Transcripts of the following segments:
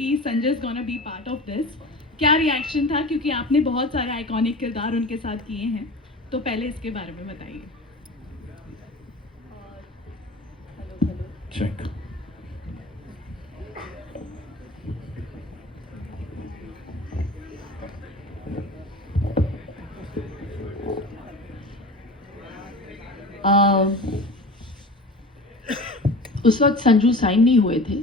कि Sanjay is gonna be part of this, क्या reaction था? क्योंकि आपने बहुत सारे आइकॉनिक किरदार उनके साथ किए हैं, तो पहले इसके बारे में बताइए। चेक। उस वक्त संजू साइन नहीं हुए थे,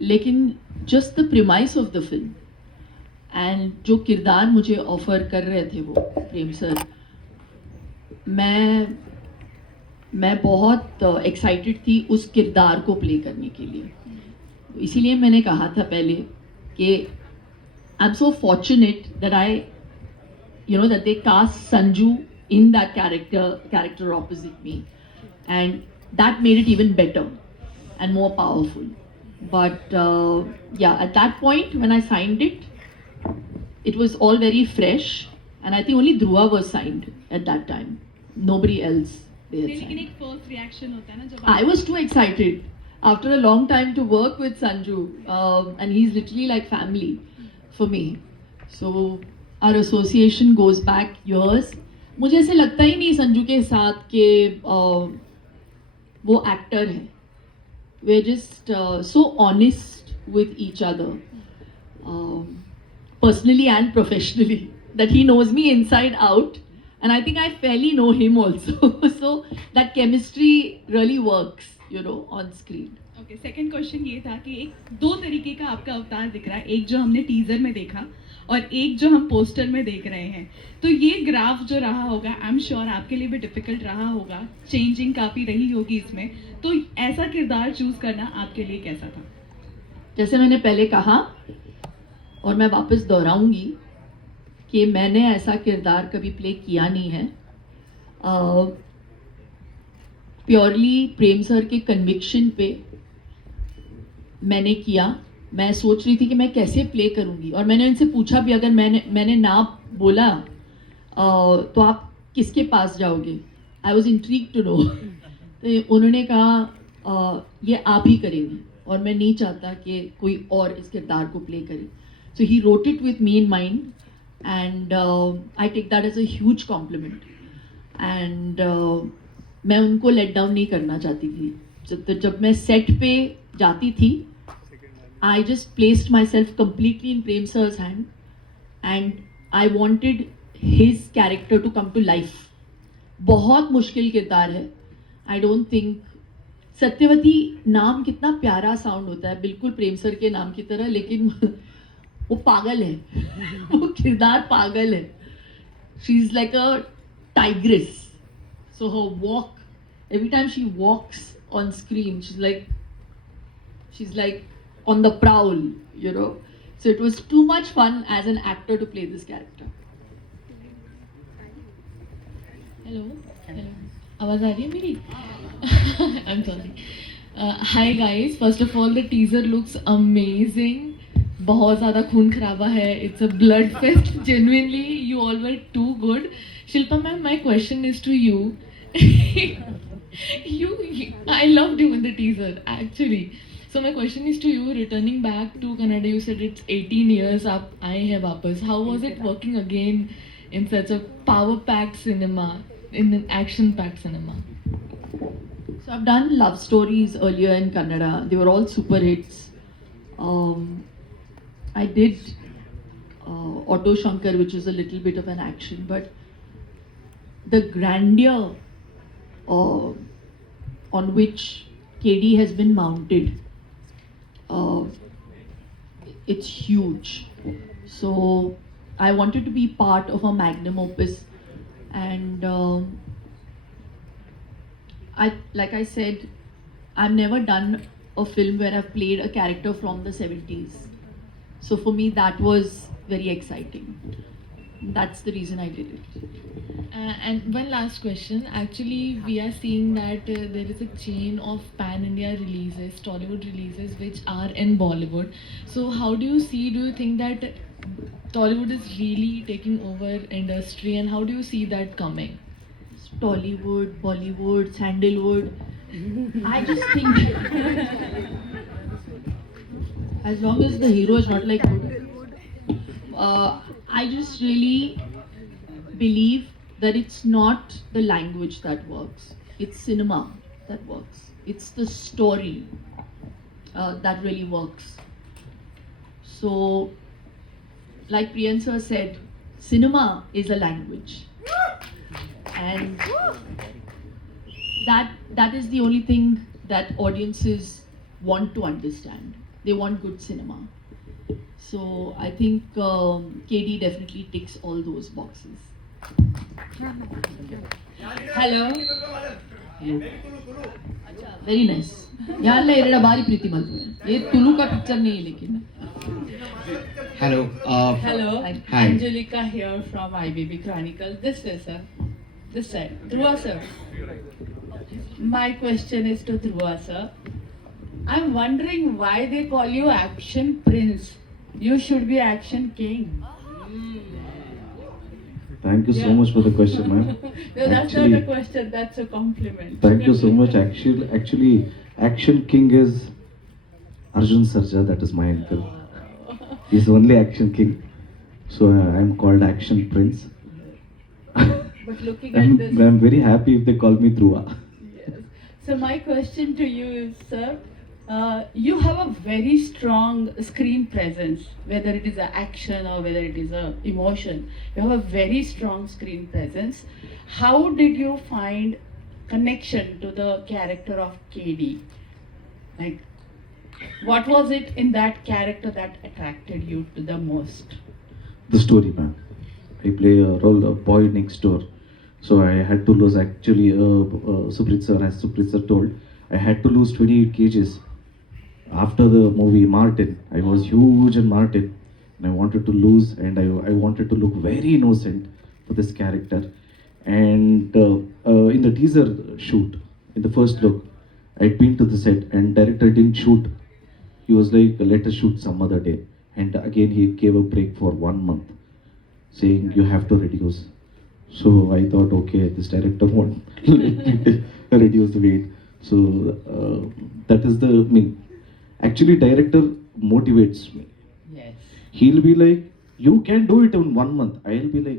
लेकिन just the premise of the film and जो किरदार मुझे ऑफर कर रहे थे वो प्रेम सर, मैं बहुत एक्साइटेड थी उस किरदार को प्ले करने के लिए। इसीलिए मैंने कहा था पहले कि I am so fortunate that I that they cast Sanju in that character opposite me, and that made it even better and more powerful. But yeah, at that point when I signed it, it was all very fresh, and I think only Dhruva was signed at that time. Nobody else they had लेकिन signed. एक first reaction होता है ना जब I was too excited after a long time to work with Sanju, and he's literally like family for me. So our association goes back years. मुझे ऐसे लगता ही नहीं संजू के साथ कि वो एक्टर है. We're just so honest with each other, personally and professionally, that he knows me inside out, and I think I fairly know him also. So that chemistry really works, on screen. Okay, second question ये था कि एक दो तरीके का आपका अवतार दिख रहा है, एक जो हमने टीजर में देखा और एक जो हम पोस्टर में देख रहे हैं। तो ये ग्राफ जो रहा होगा, आई एम श्योर आपके लिए भी डिफिकल्ट रहा होगा, चेंजिंग काफ़ी रही होगी इसमें, तो ऐसा किरदार चूज करना आपके लिए कैसा था? जैसे मैंने पहले कहा और मैं वापस दोहराऊंगी कि मैंने ऐसा किरदार कभी प्ले किया नहीं है। प्योरली प्रेम सर के कन्विक्शन पे मैंने किया। मैं सोच रही थी कि मैं कैसे प्ले करूंगी, और मैंने इनसे पूछा भी, अगर मैंने ना बोला तो आप किसके पास जाओगे? I was intrigued to know. तो उन्होंने कहा ये आप ही करेंगे, और मैं नहीं चाहता कि कोई और इस किरदार को प्ले करे। So he wrote it with me in mind, and I take that as a huge compliment. And मैं उनको लेट डाउन नहीं करना चाहती थी। तो जब मैं सेट पे जाती थी, I just placed myself completely in Prem sir's hand, and I wanted his character to come to life. बहुत मुश्किल किरदार है। I don't think सत्यवती नाम कितना प्यारा साउंड होता है, बिल्कुल प्रेम सर के नाम की तरह, लेकिन वो पागल है। वो किरदार पागल है। She is like a tigress. So her walk, every time she walks on screen, she's like on the prowl, So it was too much fun as an actor to play this character. Hello. आवाज आ रही है मेरी? I'm sorry. Hi guys. First of all, the teaser looks amazing. बहुत ज़्यादा खून खराबा है. It's a blood fest. Genuinely, you all were too good. Shilpa ma'am, my question is to you. I loved you in the teaser, actually. So my question is to you, returning back to Kannada, you said it's 18 years आप आए हैं वापस. How was it working again in such a power-packed cinema, in an action-packed cinema? So I've done love stories earlier in Kannada. They were all super hits. I did Auto Shankar, which is a little bit of an action, but the grandeur on which KD has been mounted, it's huge. So I wanted to be part of a magnum opus, and like I said, I've never done a film where I've played a character from the 70s. So for me that was very exciting. That's the reason I did it. And one last question. Actually, we are seeing that there is a chain of pan-India releases, Tollywood releases, which are in Bollywood. So how do you see, do you think that Tollywood is really taking over industry, and how do you see that coming? Tollywood, Bollywood, Sandalwood. I just think as long as the hero is not like good. I just really believe that it's not the language that works, it's cinema that works, it's the story that really works. So, like Priyanka said, cinema is a language, and that is the only thing that audiences want to understand. They want good cinema. So I think KD definitely ticks all those boxes. Hello. Very nice. यार ले रेडा बारी प्रीति मल ये तुलु का picture नहीं है लेकिन. Hello. Hello. Hi. Angelica here from IBB Chronicle. This side. Dhruva sir. My question is to Dhruva sir. I'm wondering why they call you Action Prince. You should be Action King. Thank you so much for the question, ma'am. No, that's not a question. That's a compliment. Thank you so much. Actually, Action King is Arjun Sarja. That is my uncle. He's only Action King. So I'm called Action Prince. But looking at this. I'm very happy if they call me Dhruva. Yes. So my question to you is, sir, you have a very strong screen presence, whether it is a action or whether it is a emotion. You have a very strong screen presence. How did you find connection to the character of KD? Like, what was it in that character that attracted you to the most? The story, ma'am. I play a role of boy next door. So I had to lose, actually, Suprit sir, as Suprit sir told, I had to lose 28 kgs. After the movie Martin, I was huge in Martin, and I wanted to lose, and I wanted to look very innocent for this character. And in the teaser shoot, in the first look, I'd been to the set, and director didn't shoot. He was like, let us shoot some other day. And again, he gave a break for 1 month, saying you have to reduce. So I thought, okay, this director won't let me reduce the weight. So that is actually director motivates me. Yes. He'll be like, you can do it in 1 month. I'll be like,